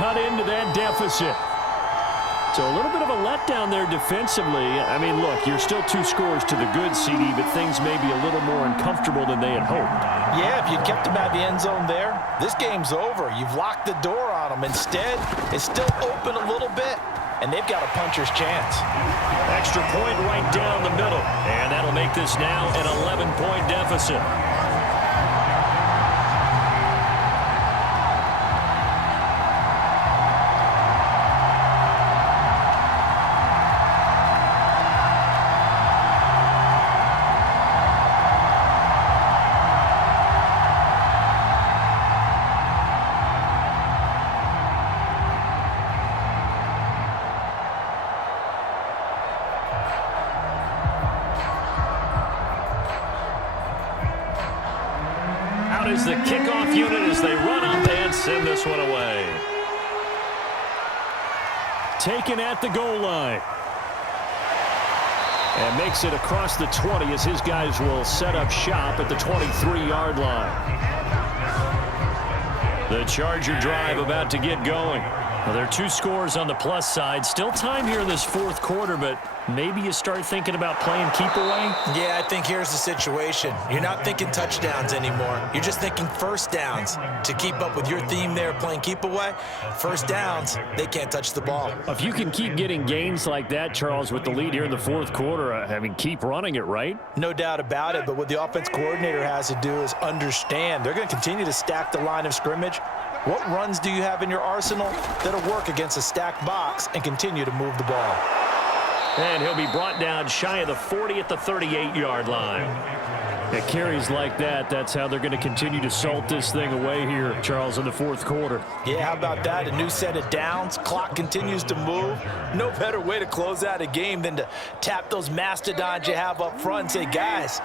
cut into that deficit. So a little bit of a letdown there defensively. I mean, look, you're still 2 scores to the good, CD, but things may be a little more uncomfortable than they had hoped. Yeah, if you'd kept them out of the end zone there, this game's over. You've locked the door on them. Instead, it's still open a little bit, and they've got a puncher's chance. Extra point right down the middle, and that'll make this now an 11-point deficit. Is the kickoff unit as they run up and send this one away. Taken at the goal line. And makes it across the 20 as his guys will set up shop at the 23-yard line. The Charger drive about to get going. Well, there are 2 scores on the plus side. Still time here in this 4th quarter, but maybe you start thinking about playing keep away? Yeah, I think here's the situation. You're not thinking touchdowns anymore. You're just thinking first downs. To keep up with your theme there, playing keep away, first downs, they can't touch the ball. If you can keep getting gains like that, Charles, with the lead here in the 4th quarter, I mean, keep running it, right? No doubt about it, but what the offense coordinator has to do is understand. They're going to continue to stack the line of scrimmage. What runs do you have in your arsenal that'll work against a stacked box and continue to move the ball? And he'll be brought down shy of the 40 at the 38-yard line. At carries like that, that's how they're going to continue to salt this thing away here, Charles, in the 4th quarter. Yeah, how about that? A new set of downs. Clock continues to move. No better way to close out a game than to tap those mastodons you have up front and say, guys,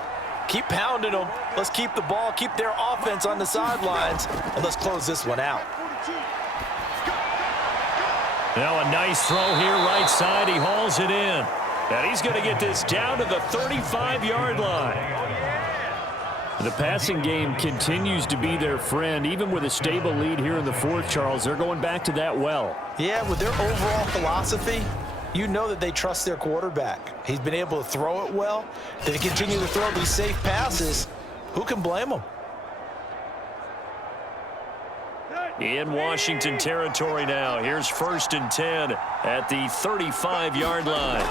keep pounding them. Let's keep the ball, keep their offense on the sidelines, and let's close this one out. Now a nice throw here right side. He hauls it in. And he's going to get this down to the 35-yard line. The passing game continues to be their friend. Even with a stable lead here in the 4th, Charles, they're going back to that well. Yeah, with their overall philosophy, you know that they trust their quarterback. He's been able to throw it well. They continue to throw these safe passes. Who can blame them? In Washington territory now. Here's 1st and 10 at the 35-yard line.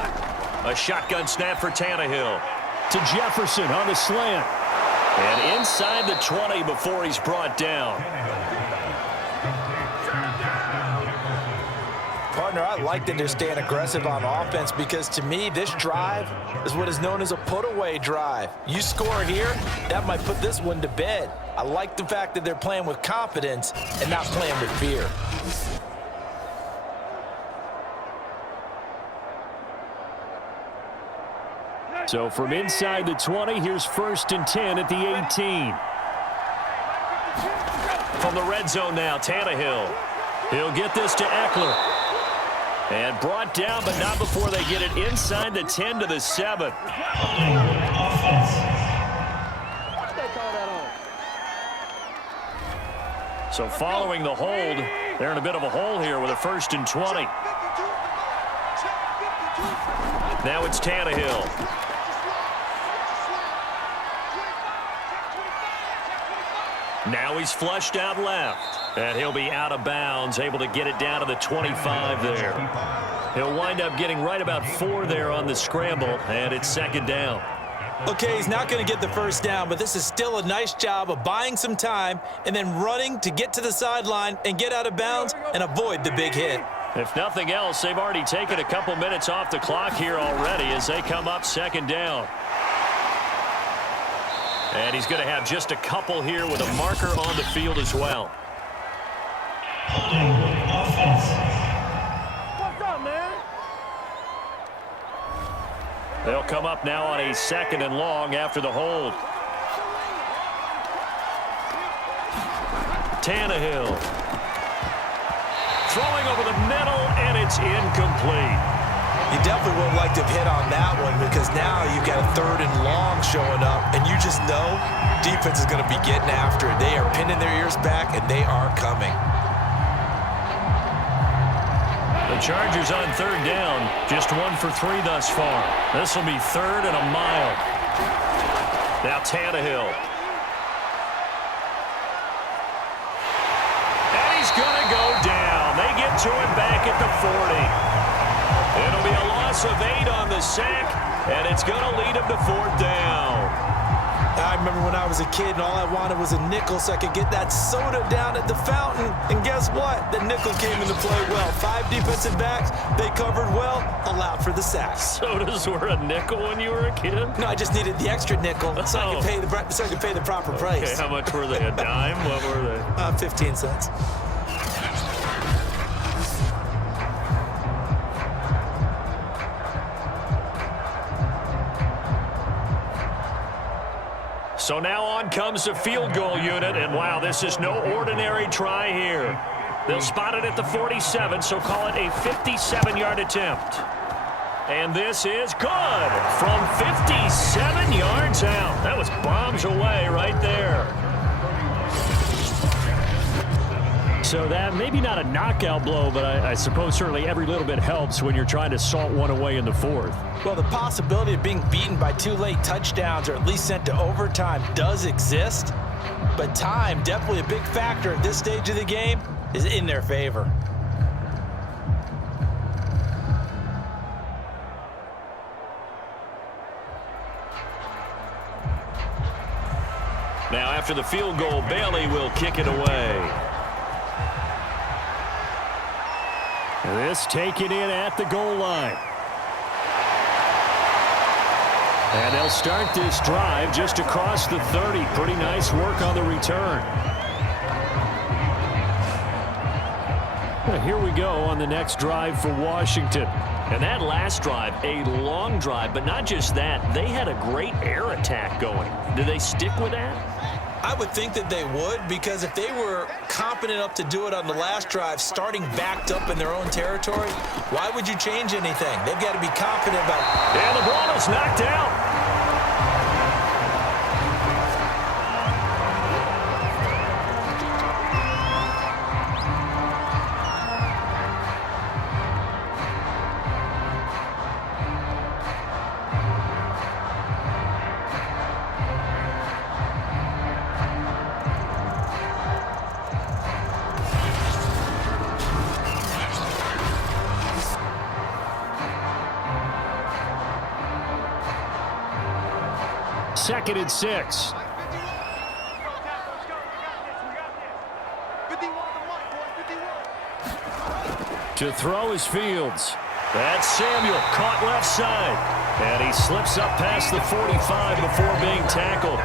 A shotgun snap for Tannehill. To Jefferson on the slant. And inside the 20 before he's brought down. Partner, I like that they're staying aggressive on offense because to me, this drive is what is known as a put-away drive. You score here, that might put this one to bed. I like the fact that they're playing with confidence and not playing with fear. So from inside the 20, here's 1st and 10 at the 18. From the red zone now, Tannehill. He'll get this to Eckler. And brought down, but not before they get it inside the 10 to the 7. So following the hold, they're in a bit of a hole here with a 1st and 20. Now it's Tannehill. Now he's flushed out left. And he'll be out of bounds, able to get it down to the 25 there. He'll wind up getting right about 4 there on the scramble, and it's 2nd down. Okay, he's not going to get the first down, but this is still a nice job of buying some time and then running to get to the sideline and get out of bounds and avoid the big hit. If nothing else, they've already taken a couple minutes off the clock here already as they come up 2nd down. And he's going to have just a couple here with a marker on the field as well. Offense. What's up, man? They'll come up now on a 2nd and long after the hold. Tannehill. Throwing over the middle, and it's incomplete. You definitely would have liked to have hit on that one because now you've got a 3rd and long showing up, and you just know defense is going to be getting after it. They are pinning their ears back, and they are coming. Chargers on third down, just 1 for 3 thus far. This will be 3rd and a mile. Now Tannehill. And he's going to go down. They get to him back at the 40. It'll be a loss of 8 on the sack, and it's going to lead him to 4th down. I remember when I was a kid and all I wanted was a nickel so I could get that soda down at the fountain. And guess what? The nickel came into play well. 5 defensive backs, they covered well, allowed for the sacks. Sodas were a nickel when you were a kid? No, I just needed the extra nickel so I could pay the proper price. Okay, how much were they? A dime? What were they? 15 cents. So now on comes the field goal unit, and wow, this is no ordinary try here. They'll spot it at the 47, so call it a 57-yard attempt. And this is good from 57 yards out. That was bombs away right there. So that maybe not a knockout blow, but I suppose certainly every little bit helps when you're trying to salt one away in the 4th. Well, the possibility of being beaten by 2 late touchdowns or at least sent to overtime does exist, but time, definitely a big factor at this stage of the game, is in their favor. Now after the field goal, Bailey will kick it away. This taken in at the goal line. And they'll start this drive just across the 30. Pretty nice work on the return. Well, here we go on the next drive for Washington. And that last drive, a long drive, but not just that. They had a great air attack going. Do they stick with that? I would think that they would, because if they were competent enough to do it on the last drive, starting backed up in their own territory, why would you change anything? They've got to be confident about it. And the ball is knocked out. Second and 6. To throw is Fields. That's Samuel, caught left side. And he slips up past the 45 before being tackled.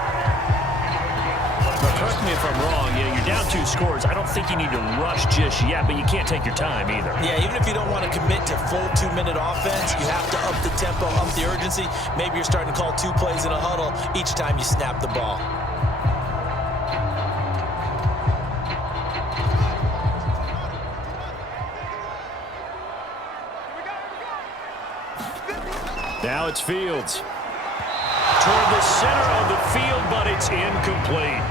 Now, correct me if I'm wrong. You're down 2 scores. I don't think you need to rush just yet, but you can't take your time either. Yeah, even if you don't want to commit to full 2-minute offense, you have to up the tempo, up the urgency. Maybe you're starting to call 2 plays in a huddle each time you snap the ball. Now it's Fields. Toward the center of the field, but it's incomplete.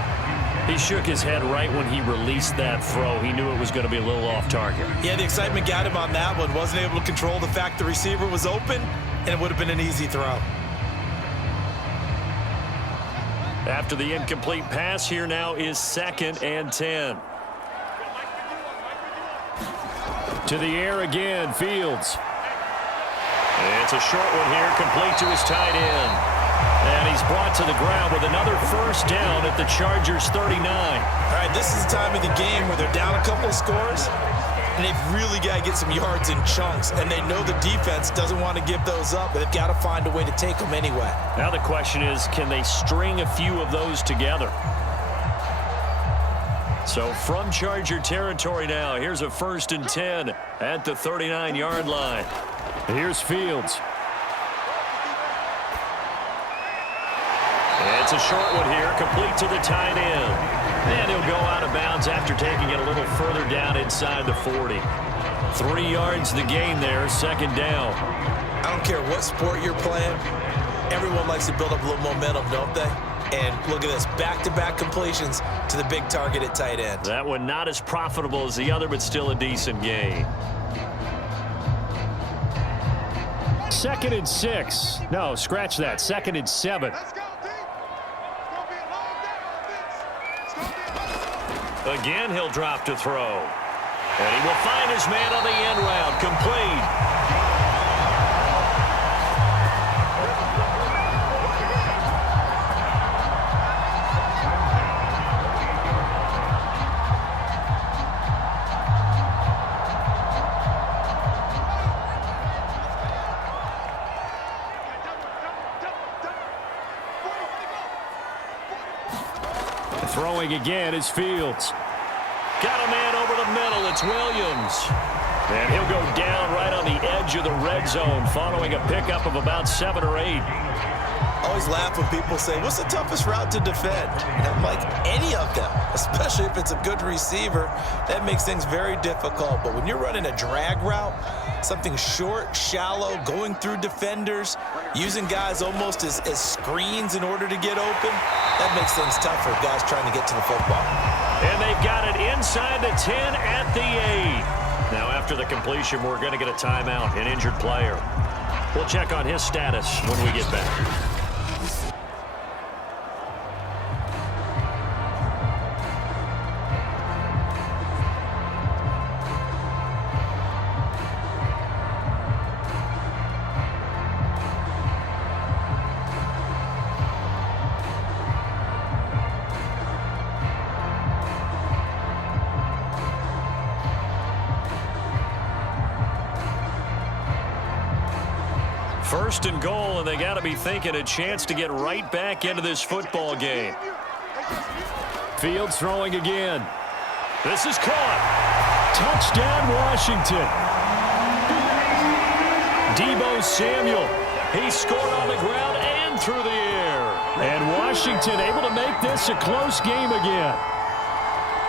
He shook his head right when he released that throw. He knew it was going to be a little off target. Yeah, the excitement got him on that one. Wasn't able to control the fact the receiver was open, and it would have been an easy throw. After the incomplete pass, here now is 2nd and 10. To the air again, Fields. It's a short one here, complete to his tight end. And he's brought to the ground with another first down at the Chargers' 39. All right, this is the time of the game where they're down a couple of scores, and they've really got to get some yards in chunks. And they know the defense doesn't want to give those up, but they've got to find a way to take them anyway. Now the question is, can they string a few of those together? So from Charger territory now, here's a 1st and 10 at the 39-yard line. Here's Fields. It's a short one here, complete to the tight end. And he'll go out of bounds after taking it a little further down inside the 40. 3 yards the gain there, 2nd down. I don't care what sport you're playing. Everyone likes to build up a little momentum, don't they? And look at this, back-to-back completions to the big target at tight end. That one not as profitable as the other, but still a decent gain. 2nd and 6. No, scratch that. 2nd and 7. Again, he'll drop to throw. And he will find his man on the end route. Complete. Throwing again is Fields. Got a man over the middle. It's Williams. And he'll go down right on the edge of the red zone following a pickup of about 7 or 8. Always laugh when people say, what's the toughest route to defend? And I'm like, any of them, especially if it's a good receiver. That makes things very difficult. But when you're running a drag route, something short, shallow, going through defenders, using guys almost as screens in order to get open, that makes things tough for guys trying to get to the football. And they've got it inside the 10 at the 8. Now, after the completion, we're going to get a timeout, an injured player. We'll check on his status when we get back. First and goal, and they got to be thinking a chance to get right back into this football game. Fields throwing again. This is caught. Touchdown, Washington. Deebo Samuel. He scored on the ground and through the air. And Washington able to make this a close game again.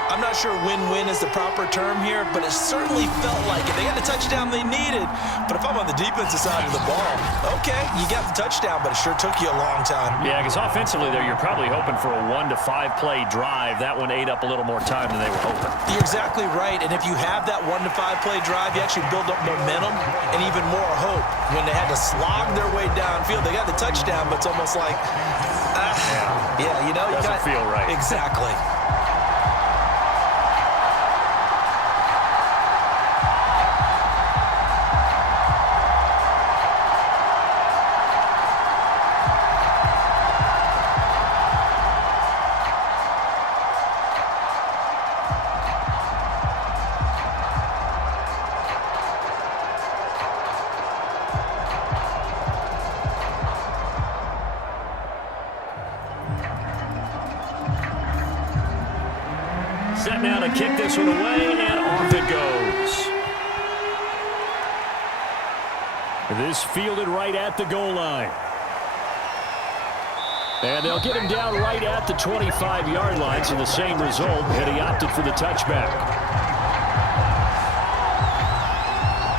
I'm not sure win-win is the proper term here, but it certainly felt like it. They got the touchdown they needed, but if I'm on the defensive side of the ball, okay, you got the touchdown, but it sure took you a long time. Yeah, because offensively there, you're probably hoping for a 1 to 5 play drive. That one ate up a little more time than they were hoping. You're exactly right, and if you have that 1 to 5 play drive, you actually build up momentum and even more hope. When they had to slog their way downfield, they got the touchdown, but it's almost like, yeah, you know. Doesn't feel right. Exactly. Set now to kick this one away, and off it goes. This fielded right at the goal line. And they'll get him down right at the 25-yard line, so the same result, and he opted for the touchback.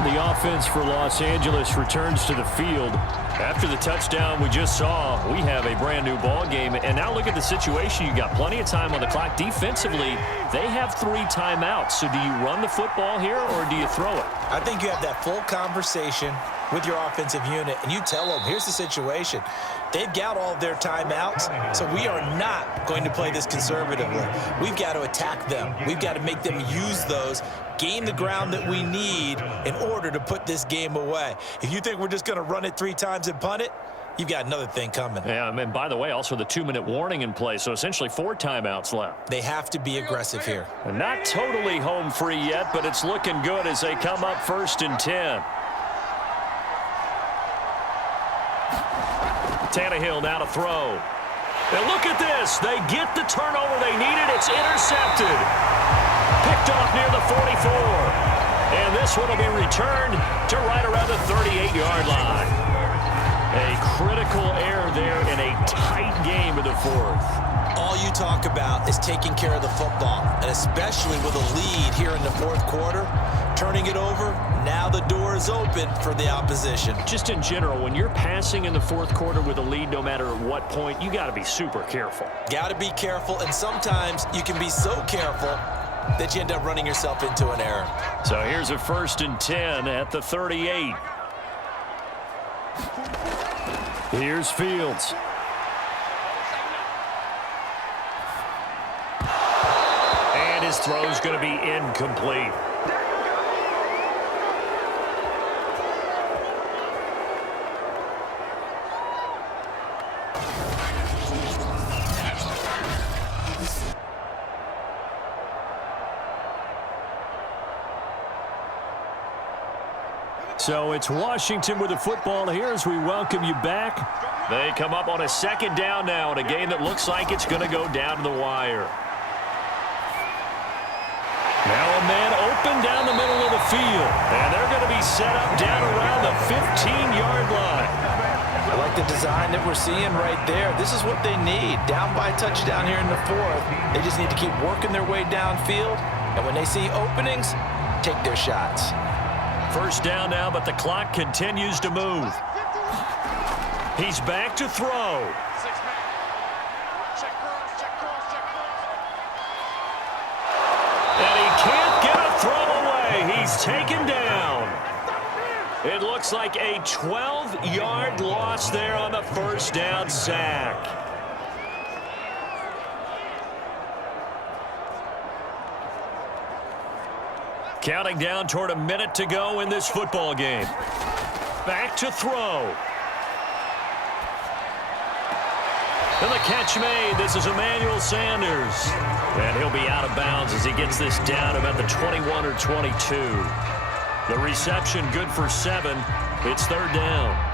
The offense for Los Angeles returns to the field. After the touchdown we just saw, we have a brand new ball game. And now look at the situation. You got plenty of time on the clock. Defensively, they have 3 timeouts. So do you run the football here or do you throw it? I think you have that full conversation with your offensive unit, and you tell them, here's the situation. They've got all of their timeouts, so we are not going to play this conservatively. We've got to attack them. We've got to make them use those, gain the ground that we need in order to put this game away. If you think we're just going to run it 3 times and punt it, you've got another thing coming. Yeah, and by the way, also the 2-minute warning in play, so essentially 4 timeouts left. They have to be aggressive here. And not totally home free yet, but it's looking good as they come up 1st and 10. Tannehill now to throw. And look at this. They get the turnover they needed. It's intercepted. Picked off near the 44. And this one will be returned to right around the 38-yard line. A critical error there in a tight game in the 4th. All you talk about is taking care of the football, and especially with a lead here in the 4th quarter, turning it over, now the door is open for the opposition. Just in general, when you're passing in the 4th quarter with a lead, no matter at what point, you got to be super careful. Got to be careful, and sometimes you can be so careful that you end up running yourself into an error. So here's a 1st and 10 at the 38. Here's Fields. And his throw's going to be incomplete. So it's Washington with the football here as we welcome you back. They come up on a second down now in a game that looks like it's going to go down to the wire. Now a man open down the middle of the field. And they're going to be set up down around the 15-yard line. I like the design that we're seeing right there. This is what they need. Down by a touchdown here in the fourth. They just need to keep working their way downfield. And when they see openings, take their shots. First down now, but the clock continues to move. He's back to throw. And he can't get a throw away. He's taken down. It looks like a 12-yard loss there on the first down sack. Counting down toward a minute to go in this football game. Back to throw. And the catch made. This is Emmanuel Sanders. And he'll be out of bounds as he gets this down about the 21 or 22. The reception good for 7. It's third down.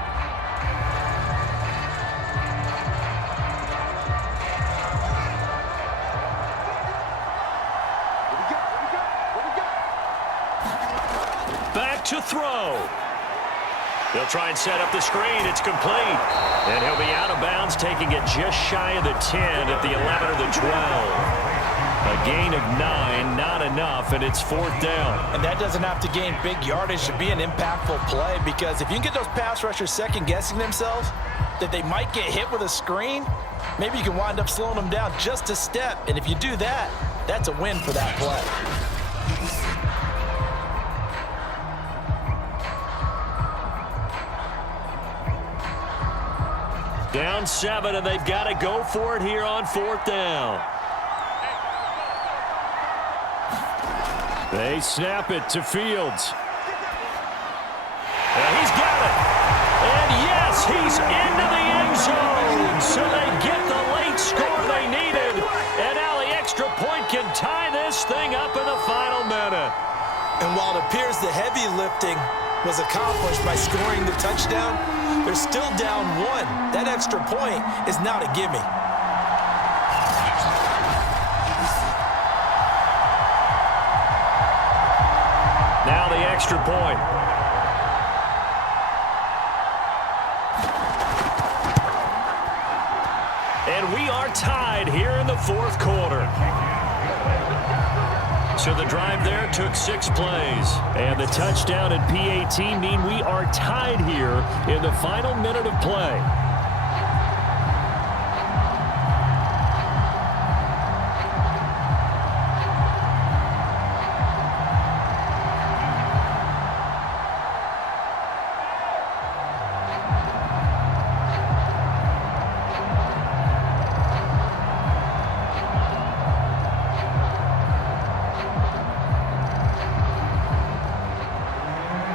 To throw. They'll try and set up the screen. It's complete. And he'll be out of bounds, taking it just shy of the 10 at the 11 or the 12. A gain of 9, not enough, and it's fourth down. And that doesn't have to gain big yardage to be an impactful play, because if you can get those pass rushers second-guessing themselves that they might get hit with a screen, maybe you can wind up slowing them down just a step. And if you do that, that's a win for that play. Down 7, and they've got to go for it here on fourth down. They snap it to Fields. And he's got it. And yes, he's into the end zone. So they get the late score they needed. And now the extra point can tie this thing up in the final minute. And while it appears the heavy lifting was accomplished by scoring the touchdown, they're still down 1. That extra point is not a gimme. Now the extra point. And we are tied here in the fourth quarter. So the drive there took 6 plays. And the touchdown and PAT mean we are tied here in the final minute of play.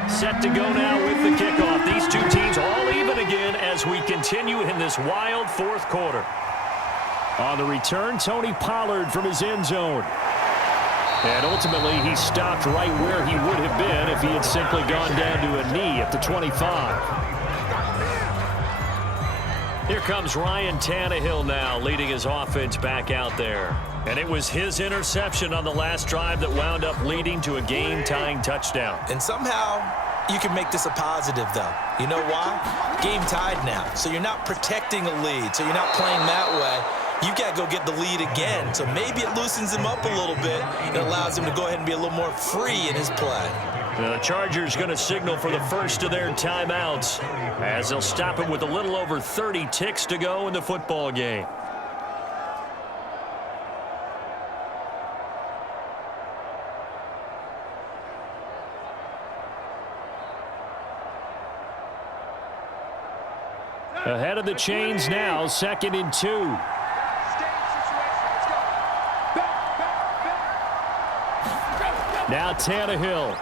Set to go now with the kickoff. These two teams all even again as we continue in this wild fourth quarter. On the return, Tony Pollard from his end zone. And ultimately, he stopped right where he would have been if he had simply gone down to a knee at the 25. Here comes Ryan Tannehill now, leading his offense back out there. And it was his interception on the last drive that wound up leading to a game-tying touchdown. And somehow, you can make this a positive, though. You know why? Game tied now. So you're not protecting a lead. So you're not playing that way. You've got to go get the lead again. So maybe it loosens him up a little bit and allows him to go ahead and be a little more free in his play. The Chargers going to signal for the first of their timeouts as they'll stop it with a little over 30 ticks to go in the football game. Ahead of the chains now, 2nd and 2. Now Tannehill.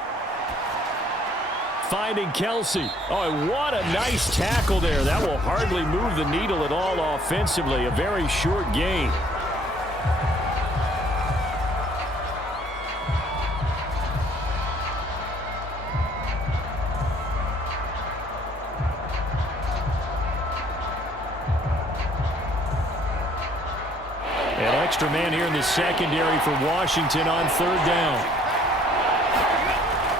Finding Kelsey. Oh, what a nice tackle there. That will hardly move the needle at all offensively. A very short gain. An extra man here in the secondary for Washington on 3rd down.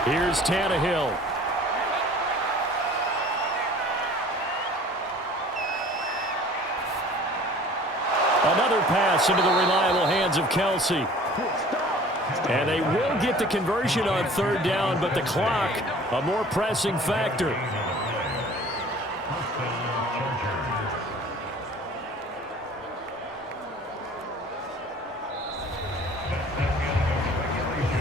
Here's Tannehill. Another pass into the reliable hands of Kelsey. And they will get the conversion on 3rd down, but the clock, a more pressing factor.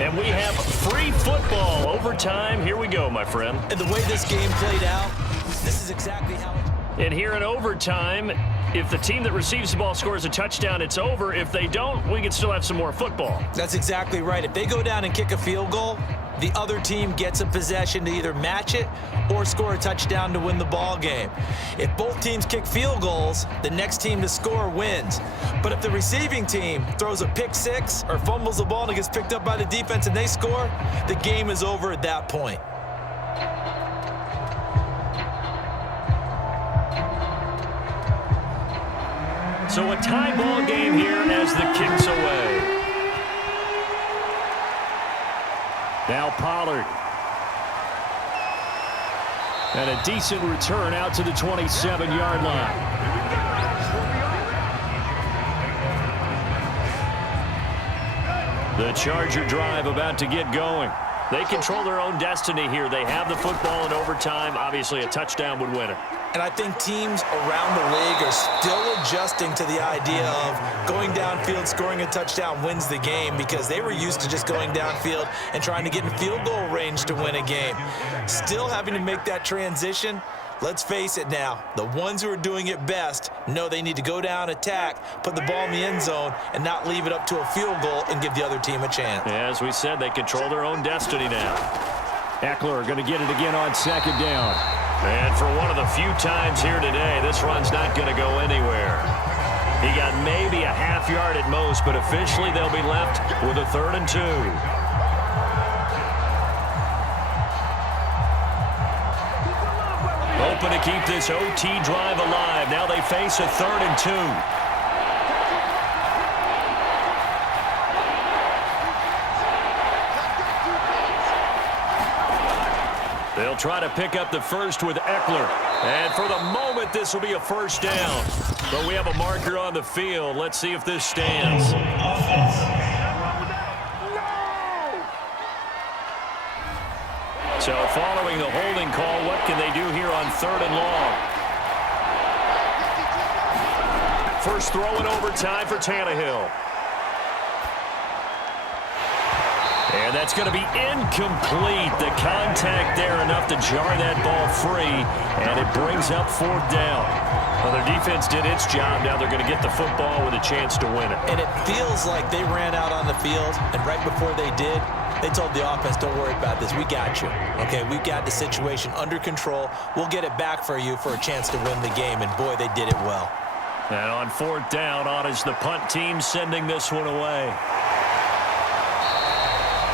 And we have free football. Overtime. Here we go, my friend. And the way this game played out, this is exactly how it... And here in overtime, if the team that receives the ball scores a touchdown, it's over. If they don't, we can still have some more football. That's exactly right. If they go down and kick a field goal, the other team gets a possession to either match it or score a touchdown to win the ball game. If both teams kick field goals, the next team to score wins. But if the receiving team throws a pick six or fumbles the ball and it gets picked up by the defense and they score, the game is over at that point. So a tie ball game here as the kick's away. Now Pollard. And a decent return out to the 27-yard line. The Charger drive about to get going. They control their own destiny here. They have the football in overtime. Obviously, a touchdown would win it. And I think teams around the league are still adjusting to the idea of going downfield, scoring a touchdown wins the game, because they were used to just going downfield and trying to get in field goal range to win a game. Still having to make that transition. Let's face it now, the ones who are doing it best know they need to go down, attack, put the ball in the end zone, and not leave it up to a field goal and give the other team a chance. As we said, they control their own destiny now. Eckler going to get it again on 2nd down. And for one of the few times here today, this run's not going to go anywhere. He got maybe a half yard at most, but officially they'll be left with a 3rd and 2. Hoping to keep this OT drive alive. Now they face a 3rd and 2. They'll try to pick up the first with Eckler. And for the moment, this will be a 1st down. But we have a marker on the field. Let's see if this stands. So following the holding call, what can they do here on 3rd and long? First throw in overtime for Tannehill. And that's going to be incomplete. The contact there enough to jar that ball free, and it brings up 4th down. Well, their defense did its job. Now they're going to get the football with a chance to win it. And it feels like they ran out on the field, and right before they did, they told the offense, don't worry about this. We got you. Okay, we've got the situation under control. We'll get it back for you for a chance to win the game, and boy, they did it well. And on 4th down, on is the punt team sending this one away.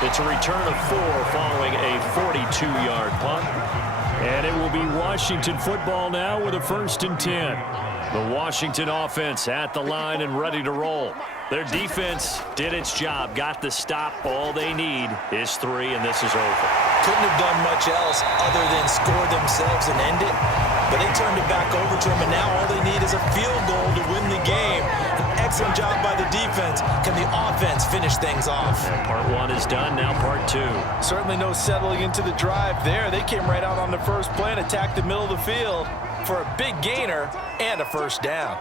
It's a return of 4 following a 42-yard punt. And it will be Washington football now with a 1st and 10. The Washington offense at the line and ready to roll. Their defense did its job, got the stop. All they need is 3, and this is over. Couldn't have done much else other than score themselves and end it. But they turned it back over to them, and now all they need is a field goal to win the game. An excellent job by the defense. Can the offense finish things off? And part 1 is done, now part 2. Certainly no settling into the drive there. They came right out on the first play and attacked the middle of the field for a big gainer and a 1st down.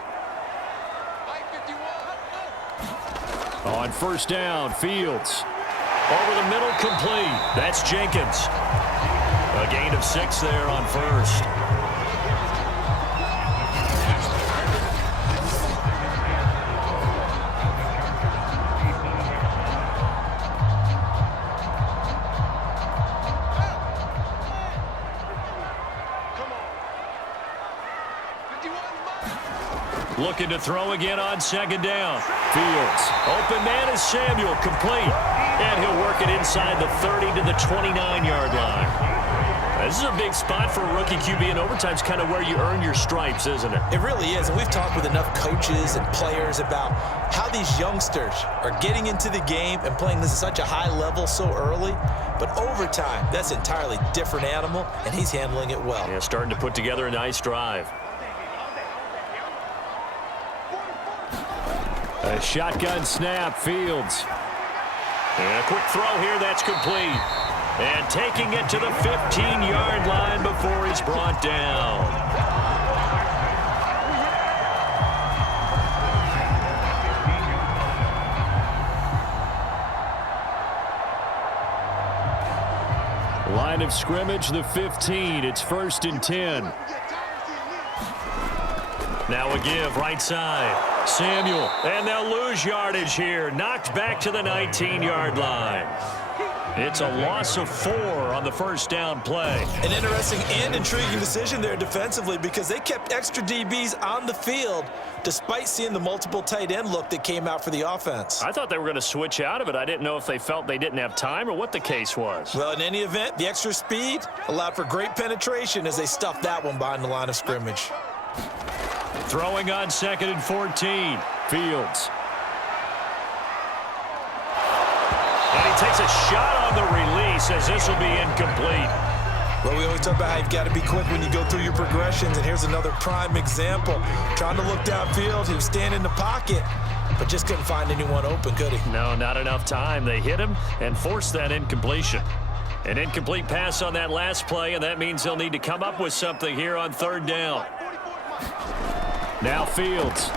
On 1st down, Fields. Over the middle, complete. That's Jenkins. A gain of 6 there on 1st. Looking to throw again on second down. Fields. Open man is Samuel. Complete. And he'll work it inside the 30 to the 29-yard line. This is a big spot for a rookie QB, and overtime's kind of where you earn your stripes, isn't it? It really is, and we've talked with enough coaches and players about how these youngsters are getting into the game and playing this at such a high level so early. But overtime, that's an entirely different animal, and he's handling it well. Yeah, starting to put together a nice drive. A shotgun snap, Fields. And a quick throw here, that's complete. And taking it to the 15-yard line before he's brought down. Line of scrimmage, the 15. It's 1st and 10. Now a give, right side. Samuel, and they'll lose yardage here. Knocked back to the 19-yard line. It's a loss of 4 on the first down play. An interesting and intriguing decision there defensively because they kept extra DBs on the field despite seeing the multiple tight end look that came out for the offense. I thought they were going to switch out of it. I didn't know if they felt they didn't have time or what the case was. Well, in any event, the extra speed allowed for great penetration as they stuffed that one behind the line of scrimmage. Throwing on 2nd and 14. Fields. And he takes a shot on the release as this will be incomplete. Well, we always talk about how you've got to be quick when you go through your progressions, and here's another prime example. Trying to look downfield, he was standing in the pocket, but just couldn't find anyone open, could he? No, not enough time. They hit him and forced that incompletion. An incomplete pass on that last play, and that means they'll need to come up with something here on 3rd down. Now Fields.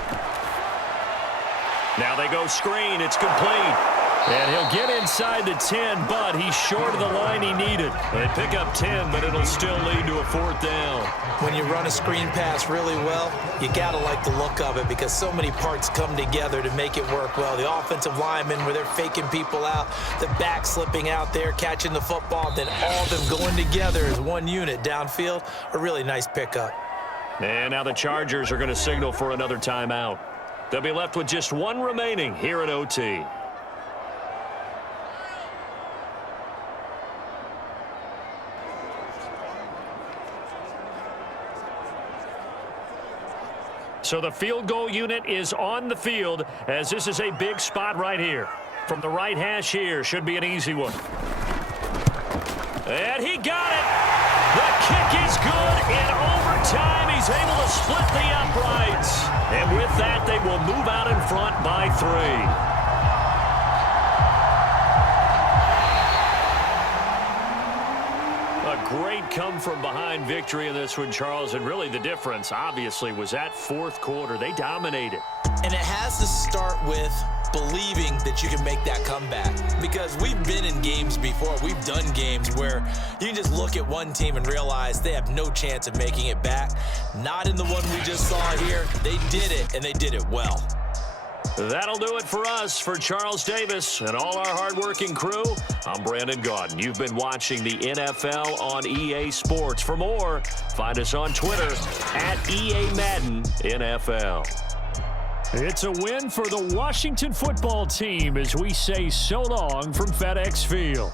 Now they go screen. It's complete. And he'll get inside the 10, but he's short of the line he needed. They pick up 10, but it'll still lead to a 4th down. When you run a screen pass really well, you got to like the look of it because so many parts come together to make it work well. The offensive linemen, where they're faking people out, the back slipping out there, catching the football, then all of them going together as one unit downfield. A really nice pickup. And now the Chargers are going to signal for another timeout. They'll be left with just 1 remaining here at OT. So the field goal unit is on the field as this is a big spot right here. From the right hash here, should be an easy one. And he got it. The kick is good in overtime. He's able to split the uprights. And with that, they will move out in front by 3. Great come-from-behind victory in this one, Charles, and really the difference, obviously, was that 4th quarter. They dominated. And it has to start with believing that you can make that comeback because we've been in games before. We've done games where you can just look at one team and realize they have no chance of making it back. Not in the one we just saw here. They did it, and they did it well. That'll do it for us. For Charles Davis and all our hardworking crew, I'm Brandon Gaudin. You've been watching the NFL on EA Sports. For more, find us on Twitter at EA Madden NFL. It's a win for the Washington football team as we say so long from FedEx Field.